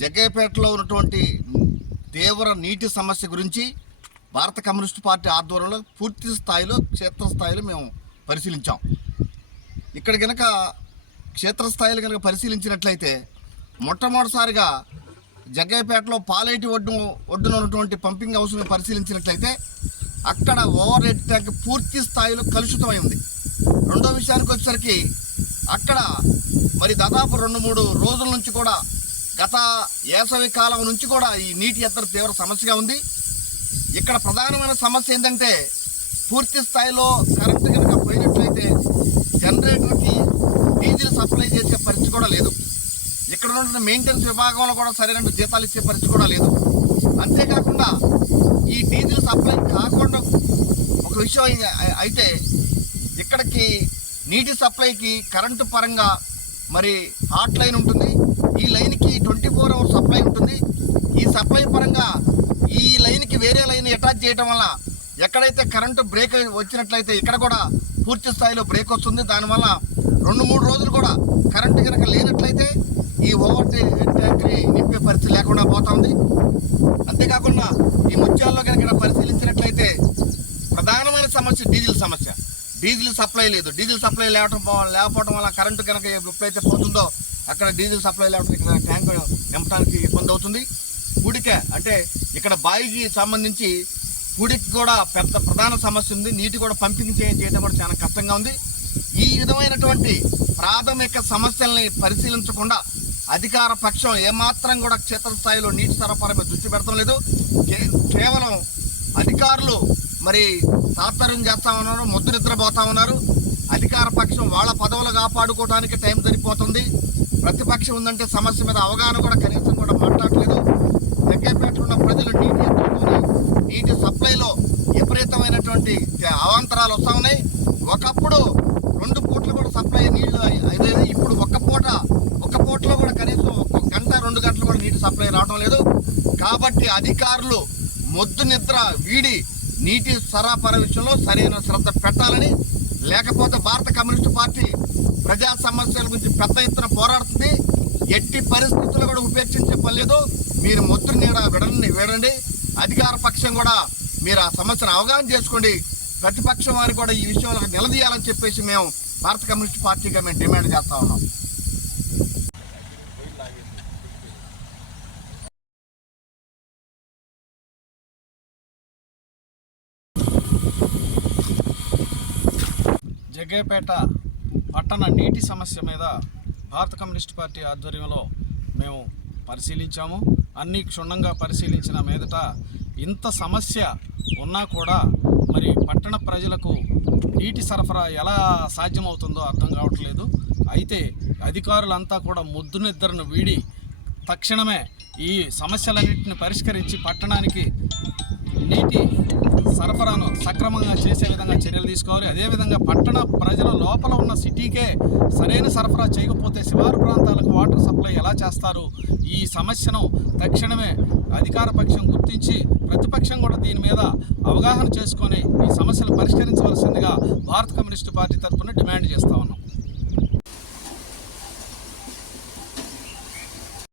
జగ్గయ్యపేటలో ఉన్నటువంటి తీవ్ర నీటి సమస్య గురించి భారత కమ్యూనిస్ట్ పార్టీ ఆధ్వర్యంలో పూర్తి స్థాయిలో క్షేత్రస్థాయిలో మేము పరిశీలించాం. ఇక్కడ కనుక క్షేత్రస్థాయిలో కనుక పరిశీలించినట్లయితే మొట్టమొదటిసారిగా జగ్గయ్యపేటలో పాలేటి ఒడ్డు ఒడ్డున ఉన్నటువంటి పంపింగ్ హౌస్ని పరిశీలించినట్లయితే అక్కడ ఓవర్ హెడ్ ట్యాంక్ పూర్తి స్థాయిలో కలుషితమై ఉంది. రెండో విషయానికి వచ్చేసరికి అక్కడ మరి దాదాపు రెండు మూడు రోజుల నుంచి కూడా గత వేసవి కాలం నుంచి కూడా ఈ నీటి ఎత్తడి తీవ్ర సమస్యగా ఉంది. ఇక్కడ ప్రధానమైన సమస్య ఏంటంటే పూర్తి స్థాయిలో కరెంటు కనుక పోయినట్లయితే జనరేటర్కి డీజిల్ సప్లై చేసే పరిస్థితి కూడా లేదు. ఇక్కడ ఉన్న మెయింటెనెన్స్ విభాగంలో కూడా సరైన జీతాలు ఇచ్చే పరిస్థితి కూడా లేదు. అంతేకాకుండా ఈ డీజిల్ సప్లై కాకుండా ఒక విషయం అయితే ఇక్కడికి నీటి సప్లైకి కరెంటు పరంగా మరి హాట్ లైన్ ఉంటుంది. ఈ లైన్కి ట్వంటీ ఫోర్ అవర్స్ సప్లై ఉంటుంది. ఈ సప్లై పరంగా ఈ లైన్కి వేరే లైన్ అటాచ్ చేయడం వల్ల ఎక్కడైతే కరెంటు బ్రేక్ వచ్చినట్లయితే ఇక్కడ కూడా పూర్తి స్థాయిలో బ్రేక్ వస్తుంది. దానివల్ల రెండు మూడు రోజులు కూడా కరెంటు కనుక లేనట్లయితే ఈ ఓవర్ ట్యాంక్ని నింపే పరిస్థితి లేకుండా పోతా ఉంది. అంతేకాకుండా ఈ ముత్యాల్లో కనుక పరిశీలించిన ప్రధానమైన సమస్య డీజిల్ సమస్య డీజిల్ సప్లై లేదు. డీజిల్ సప్లై లేవటం లేకపోవడం వల్ల కరెంటు కనుక ఎప్పుడైతే పోతుందో అక్కడ డీజిల్ సప్లై లేకపోతే ఇక్కడ ట్యాంక్ నింపడానికి ఇబ్బంది అవుతుంది. పూడిక అంటే ఇక్కడ బావికి సంబంధించి పూడికి కూడా పెద్ద ప్రధాన సమస్య ఉంది. నీటి కూడా పంపింగ్ చే- చేయడం కూడా చాలా కష్టంగా ఉంది. ఈ విధమైనటువంటి ప్రాథమిక సమస్యల్ని పరిశీలించకుండా అధికార పక్షం ఏమాత్రం కూడా క్షేత్రస్థాయిలో నీటి సరఫరా మీద దృష్టి పెడతాం లేదు కేవలం అధికారులు మరి తాత్పర్యం చేస్తా ఉన్నారు ముద్దు నిద్రపోతా ఉన్నారు. అధికార పక్షం వాళ్ళ పదవులు కాపాడుకోవడానికి టైం సరిపోతుంది. ప్రతిపక్షం ఉందంటే సమస్య మీద అవగాహన కూడా కనీసం కూడా మాట్లాడలేదు. జగ్గేపేటలో ఉన్న ప్రజలు నీటి ఎత్తుకుని నీటి సప్లైలో విపరీతమైనటువంటి అవాంతరాలు వస్తూ ఉన్నాయి. ఒకప్పుడు రెండు పూటలు కూడా సప్లై నీళ్ళు అయి- ఇప్పుడు ఒక్క పూట ఒక్క పూటలో కూడా కనీసం ఒక గంట రెండు గంటలు కూడా నీటి సప్లై రావడం లేదు. కాబట్టి అధికారులు మొద్దు నిద్ర వీడి నీటి సరఫరా విషయంలో సరైన శ్రద్ధ పెట్టాలని లేకపోతే భారత కమ్యూనిస్ట్ పార్టీ ప్రజా సమస్యల గురించి పెద్ద ఎత్తున పోరాడుతుంది. ఎట్టి పరిస్థితుల్లో కూడా ఉపేక్షించే పని లేదు. మీరు మొద్దు నీడ విడండి విడండి. అధికార పక్షం కూడా మీరు ఆ సమస్యను అవగాహన చేసుకోండి. ప్రతిపక్షం వారు కూడా ఈ విషయంలో నిలదీయాలని చెప్పేసి మేము భారత కమ్యూనిస్ట్ పార్టీగా మేము డిమాండ్ చేస్తా ఉన్నాం. జగ్గేపేట పట్టణ నీటి సమస్య మీద భారత కమ్యూనిస్ట్ పార్టీ ఆధ్వర్యంలో మేము పరిశీలించాము. అన్ని క్షుణ్ణంగా పరిశీలించిన మీదట ఇంత సమస్య ఉన్నా కూడా మరి పట్టణ ప్రజలకు నీటి సరఫరా ఎలా సాధ్యమవుతుందో అర్థం కావట్లేదు. అయితే అధికారులంతా కూడా ముద్దు నిద్రను వీడి తక్షణమే ఈ సమస్యలన్నింటిని పరిష్కరించి పట్టణానికి నీటి సరఫరాను సక్రమంగా చేసే విధంగా చర్యలు తీసుకోవాలి. అదేవిధంగా పట్టణ ప్రజల లోపల ఉన్న సిటీకే సరైన సరఫరా చేయకపోతే శివారు ప్రాంతాలకు వాటర్ సప్లై ఎలా చేస్తారు? ఈ సమస్యను తక్షణమే అధికార పక్షం గుర్తించి ప్రతిపక్షం కూడా దీని మీద అవగాహన చేసుకొని ఈ సమస్యలు పరిష్కరించవలసిందిగా భారత కమ్యూనిస్టు పార్టీ తరఫున డిమాండ్ చేస్తా ఉన్నాం.